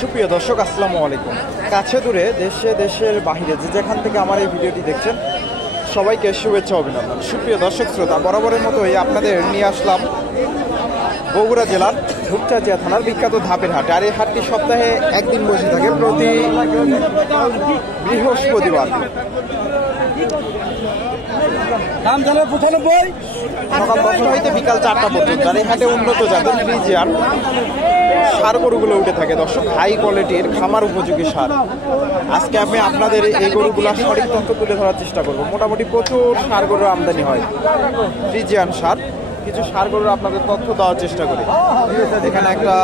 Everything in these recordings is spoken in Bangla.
সুপ্রিয় দর্শক, আসসালামু আলাইকুম। কাছে দূরে দেশে দেশের বাহিরে যে যেখান থেকে আমার এই ভিডিওটি দেখছেন সবাইকে শুভেচ্ছা অভিনন্দন। সুপ্রিয় দর্শক শ্রোতা, বরাবরের মতোই আপনাদের নিয়ে আসলাম বগুড়া জেলার ধূপচাচিয়া থানার বিখ্যাত ধাপের হাট। আর এই হাটটি সপ্তাহে একদিন বসে থাকে, প্রতি বৃহস্পতিবার সকাল 10টা হইতে বিকাল 4টা পর্যন্ত। আর এই হাটে উন্নত জাতের ফ্রিজিয়ান সার গরুগুলো উঠে থাকে দর্শক, হাই কোয়ালিটির খামার উপযোগী সার। আজকে আমি আপনাদের এই গরুগুলা সঠিক তথ্য তুলে ধরার চেষ্টা করব। মোটামুটি প্রচুর সার গরুর আমদানি হয়, ফ্রিজিয়ান সার। কিছু সার গরুর আপনাদের তথ্য দেওয়ার চেষ্টা করি। এখানে একটা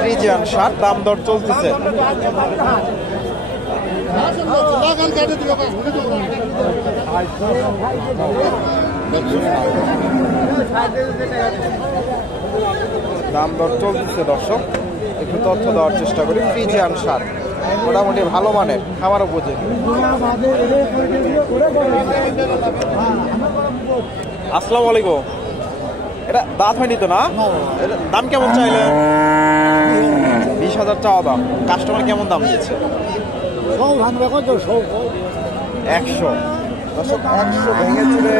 ফ্রিজিয়ান সার দাম দর চলতেছে। দাম দর চলতেছে দর্শক, একটু তথ্য দেওয়ার চেষ্টা করি। ফ্রিজিয়ান সার মোটামুটি ভালো মানের, খামার উপযোগী। আসসালামু আলাইকুম। এটা দাঁত হয়নি তো না? দাম কেমন চাইলে? 20,000 চাওয়া দাম। কাস্টমার কেমন দাম দিচ্ছে? 100 দর্শক, 100 ভেঙে চুরে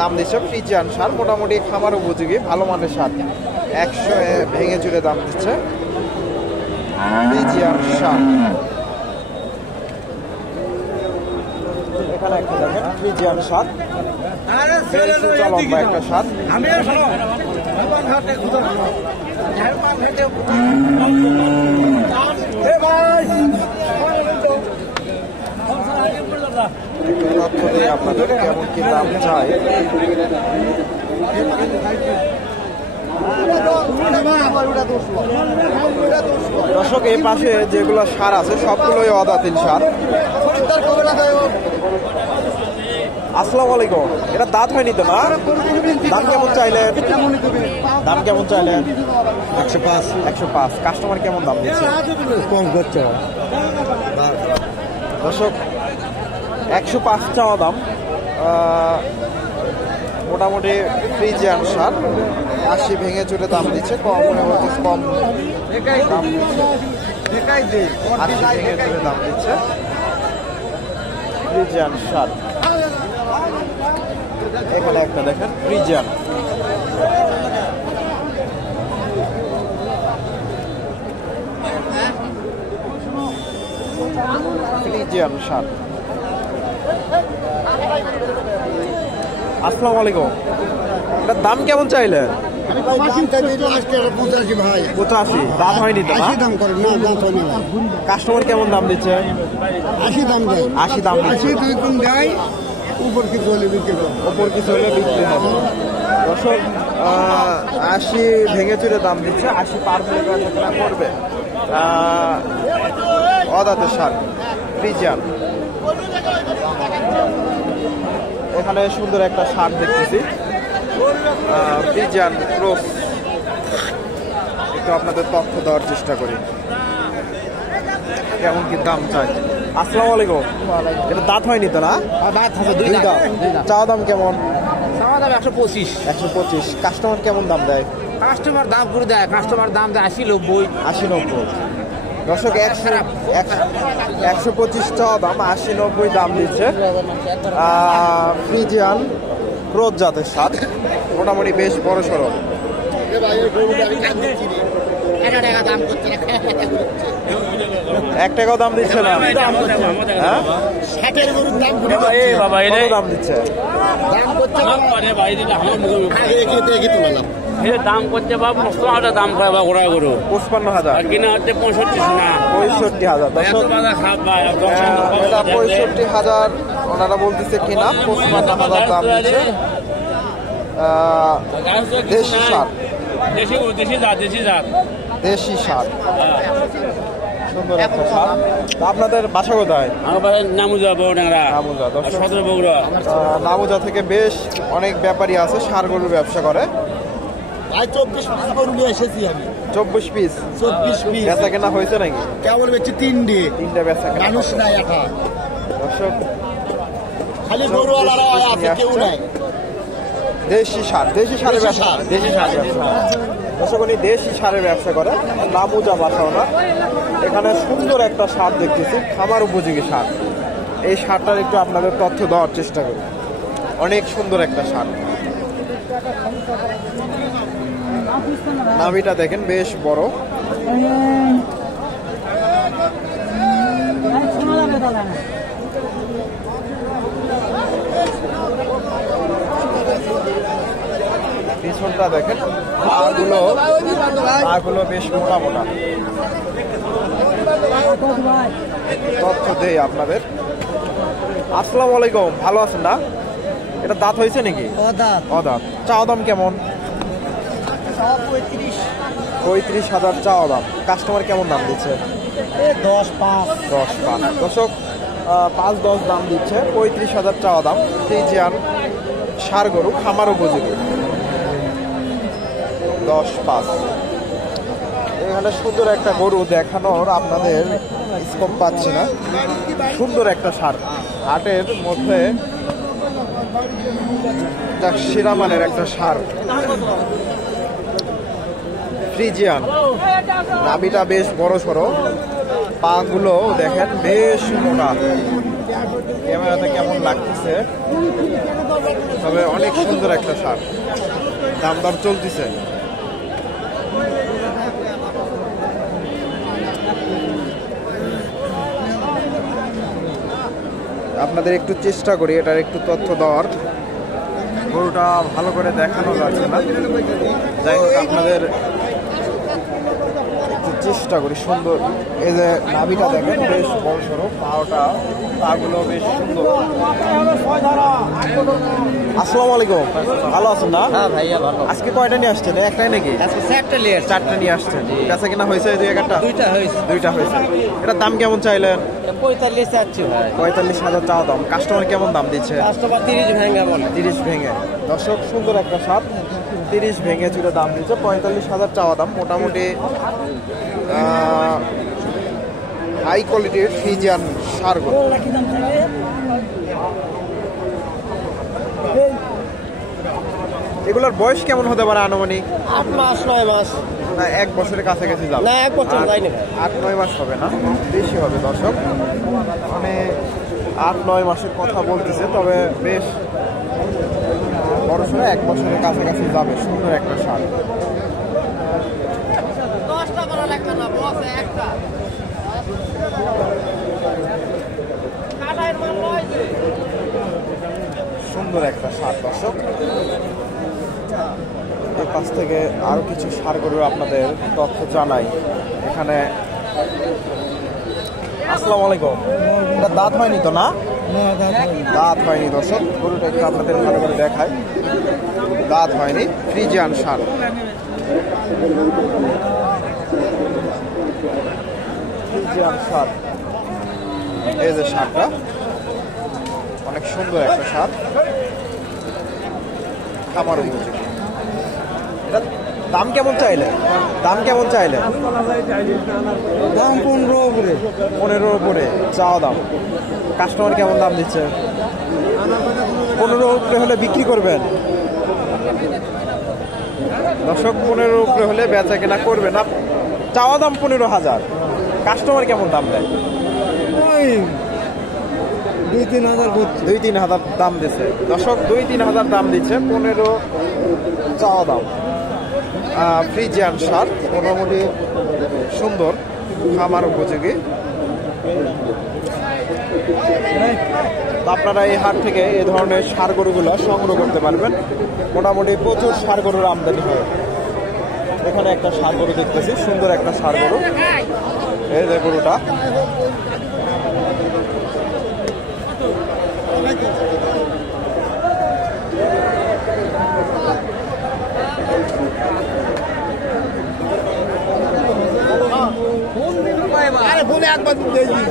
দাম দিচ্ছে। ফ্রিজিয়ান সার মোটামুটি খামার উপযোগী, ভালো মানের সার। 100 ভেঙে চুরে দাম দিচ্ছে ফ্রিজিয়ান সার। এখানে একটা দেখেন ফ্রিজিয়ান সার, লম্বা একটা সার। তথ্য দিয়ে আপনাদের কেমন কি দাম চাই। দর্শক, এই পাশে যেগুলো সার আছে সবগুলোই অদাতিল সার। আসসালামু আলাইকুম। এটা দাঁত হয়নি তো না? দাম কেমন চাইলেন? দাম কেমন চাইলেন? 105। কাস্টমার কেমন দাম দিচ্ছে? দর্শক, 105 চাওয়া দাম। মোটামুটি ফ্রিজিয়ান সার 80 ভেঙে চুরে দাম দিচ্ছে। কম মনে হচ্ছে, কম দাম দিচ্ছে। 80 ভেঙে চুরে দাম দিচ্ছে ফ্রিজিয়ান সার। এখানে একটা দেখেন ফ্রিজিয়ান। ফ্রিজিয়ান সার। আসসালামু আলাইকুম। এটার দাম কেমন চাইলে? 85। দাম হয়নি তো? কাস্টমার কেমন দাম দিচ্ছে? 80 দাম দিচ্ছে। উপর কিছু হলে বিক্রি হবে। দর্শক, 80 ভেঙে চুরে দাম দিচ্ছে। 80 পার হলে করবে। অদাতের সার ফ্রিজিয়ান। এখানে সুন্দর একটা সার দেখতেছি, ফ্রিজিয়ান ক্রস। একটু আপনাদের তথ্য দেওয়ার চেষ্টা করি কেমন কি দাম চাই। আসসালামু আলাইকুম। এটা দাঁত হয়নি তো না? চাওয়া দাম কেমন? চাওয়া দাম 125। কাস্টমার কেমন দাম দেয়? কাস্টমার দাম করে দেয়, কাস্টমার দাম দেয় 80-90। দর্শক, 125 চাওয়া দাম, 80-90 দাম দিচ্ছে। ফ্রিজিয়ান ক্রস জাতের সার, মোটামুটি বেশ বড় সড়ো। 1 টাকাও দাম দিচ্ছে না? হ্যাঁ, 60-এর গরুর দাম দাম দিচ্ছে। দাম করছে বাবু 55,000 দাম করে বা ওরা গরু 55,000 কিনা হচ্ছে 65,000। এটা 65,000 ওনারা বলতেছে কিনা, 55,000 দাম দিচ্ছে। দেশি সার, দেশি সার, সুন্দর একটা সার। আপনাদের বাসা কোথায়? নামুজা বগুড়া। নামুজা থেকে বেশ অনেক ব্যাপারী আছে, সার গরুর ব্যবসা করে। ভাই 24 পিস গরু নিয়ে এসেছি আমি। 24 পিস 24 পিস বেচা কেনা হয়েছে নাকি? কেবল বেচছি 3 দিয়ে। 3টা বেচা কেনা মানুষ নাই একা, দর্শক খালি গরু আলারা আছে, কেউ নাই। দেশি সারের ব্যবসা, দেশি সারের ব্যবসা। দর্শক উনি দেশি সারের ব্যবসা করে, নামুজা বাসাও না। এখানে সুন্দর একটা সার দেখতেছি, খামার উপযোগী সার। এই সারটার একটু আপনাদের তথ্য দেওয়ার চেষ্টা করি। অনেক সুন্দর একটা সার। নাভিটা দেখেন বেশ বড়। পিছনটা দেখেন, পাগুলো বেশ মোটা মোটা। তথ্য দেই আপনাদের। আসসালামু আলাইকুম, ভালো আছেন না? এটা দাঁত হয়েছে নাকি? অদাঁত। চাওয়া দাম কেমন? 35,000 চাওয়া দাম। কাস্টমার কেমন দাম দিচ্ছে? 10-5 দর্শক 5-10 দাম দিচ্ছে। 35,000 চাওয়া দাম। ফ্রিজিয়ান ষাঁড় গরু, খামার উপযোগী। 10-5। এখানে সুন্দর একটা গরু দেখানোর আপনাদের স্কোপ পাচ্ছি না। সুন্দর একটা ষাঁড়, হাটের মধ্যে সেরা মানের একটা ষাঁড়। ফ্রিজিয়ান, নাভিটা বেশ বড় সড়ো, পা গুলো দেখেন বেশ মোটা। ক্যামেরাতে কেমন লাগতেছে, তবে অনেক সুন্দর একটা ষাঁড়। দাম দর চলতেছে। আপনাদের একটু চেষ্টা করি এটার একটু তথ্য দেওয়ার। গরুটা ভালো করে দেখানো যাচ্ছে না, যাই হোক আপনাদের একটু চেষ্টা করি। সুন্দর, এই যে নাভিটা দেখেন বেশ বড় সড়ো, পাগুলো বেশ সুন্দর। আসসালামু আলাইকুম, ভালো আছেন না? হ্যাঁ ভাইয়া ভালো। আজকে কয়টা নিয়ে আসছেন? একটাই নাকি? আজকে 4টা নিয়ে 4টা নিয়ে আসছেন। বেচা কিনা হয়েছে? 2-1টা? 2টা হয়েছে। 2টা হয়েছে। এটার দাম কেমন চাইলেন? 45 চাচ্ছি ভাই। 45,000 চাওয়া দাম। কাস্টমার কেমন দাম দিচ্ছে? কাস্টমার 30 ভেঙে বলে। 30 ভেঙে। দর্শক সুন্দর একটা সাপ, 30 ভেঙে চুরে দাম দিচ্ছে। 45,000 চাওয়া দাম। মোটামুটি হাই কোয়ালিটির ফ্রিজিয়ান ষাঁড় গরু। এগুলোর বয়স কেমন হতে পারে আনুমানিক? 8 মাস 9 মাস না, 1 বছরের কাছাকাছি যাবে না, 1 বছর যায়নি ভাই। 8-9 মাস হবে না, বেশি হবে দর্শক। মানে 8-9 মাসের কথা বলতেছে, তবে বেশ বড় সড়ো 1 বছরের কাছাকাছি যাবে। সুন্দর একটা ষাঁড়। সুন্দর একটা ষাঁড় দর্শক। এর পাশ থেকে আরো কিছু ষাঁড় গরুর আপনাদের তথ্য জানাই। এখানে আসসালামু আলাইকুম, এটা দাঁত হয়নি তো না? দাঁত হয়নি দর্শক। গরুটা একটু আপনাদের ভালো করে দেখায়, দাঁত হয়নি। ফ্রিজিয়ান ষাঁড়। ফ্রিজিয়ান ষাঁড়, এই যে ষাঁড়টা অনেক সুন্দর একটা ষাঁড়, খামার উপযোগী। এটা দাম কেমন চাইলে? দাম কেমন চাইলে? দাম 15 উপরে। 15 উপরে চাওয়া দাম। কাস্টমার কেমন দাম দিচ্ছে? 15 উপরে হলে বিক্রি করবেন দর্শক? 15 উপরে হলে বেচা কেনা করবেন না। চাওয়া দাম 15,000। কাস্টমার কেমন দাম দেয়? 2-3 হাজার দাম দিচ্ছে দর্শক। 2-3 হাজার দাম দিচ্ছে। 15 চাওয়া দাম। ফ্রিজিয়ান ষাঁড়, মোটামুটি সুন্দর, খামার উপযোগী। আপনারা এই হাট থেকে এই ধরনের ষাঁড় গরুগুলো সংগ্রহ করতে পারবেন। মোটামুটি প্রচুর ষাঁড় গরুর আমদানি হয়। এখানে একটা ষাঁড় গরু দেখতেছি, সুন্দর একটা ষাঁড় গরু। এই যে গরুটা, আরে ফোনে একবার দেখি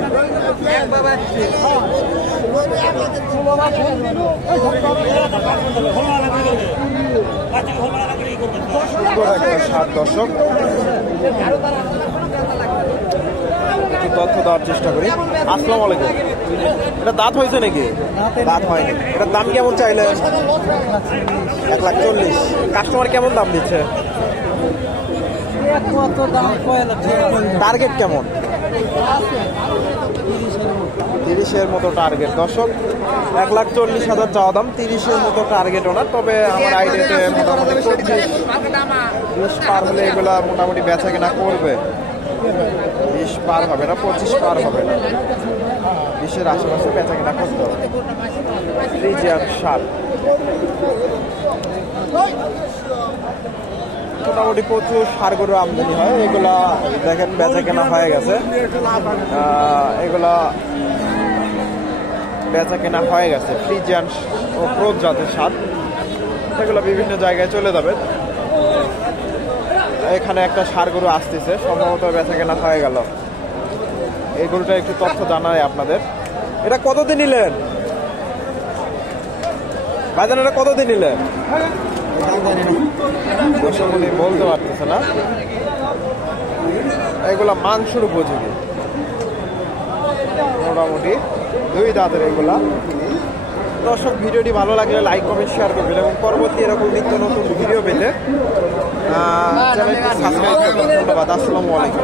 সুন্দর একটা সার দর্শক, একটু তথ্য দেওয়ার চেষ্টা করি। আসসালামু আলাইকুম, এটা দাঁত হয়েছে নাকি? দাঁত হয়নি। এটার দাম কেমন চাইলেন? 1,40,000। কাস্টমার কেমন দাম দিচ্ছে? টার্গেট কেমন? 30-এর মতো টার্গেট দর্শক। 1,40,000 চাওয়া দাম, 30-এর মতো টার্গেট ওনার। তবে আমার আইডিয়াতে মোটামুটি 25-20 পার হলে এগুলা মোটামুটি বেচা কেনা করবে। 20 পার হবে না, 25 পার হবে না, 20-এর আশেপাশে বেচা কেনা করতে হবে। ফ্রিজিয়ান সার মোটামুটি প্রচুর সার গরু আমদানি হয়। এগুলা দেখেন বেচা কেনা হয়ে গেছে, এগুলা বেচা কেনা হয়ে গেছে। ফ্রিজিয়ান ও ক্রোধ জাতের সার, এগুলো বিভিন্ন জায়গায় চলে যাবে। এখানে একটা সার গরু আসতেছে, সম্ভবত বেচা কেনা হয়ে গেল। এই গরুটা একটু তথ্য জানাই আপনাদের। এটা কতদিন নিলেন ভাইজান? এটা কতদিন নিলেন? উনি বলতে পারতেছে না। এগুলা মাংসের উপযোগী, মোটামুটি 2 দাঁতের এগুলা। দর্শক, ভিডিওটি ভালো লাগলে লাইক কমেন্ট শেয়ার করবেন এবং পরবর্তী এরকম নিত্য নতুন ভিডিও পেতে চ্যানেলটি সাবস্ক্রাইব করবেন। ধন্যবাদ। আসসালামু আলাইকুম।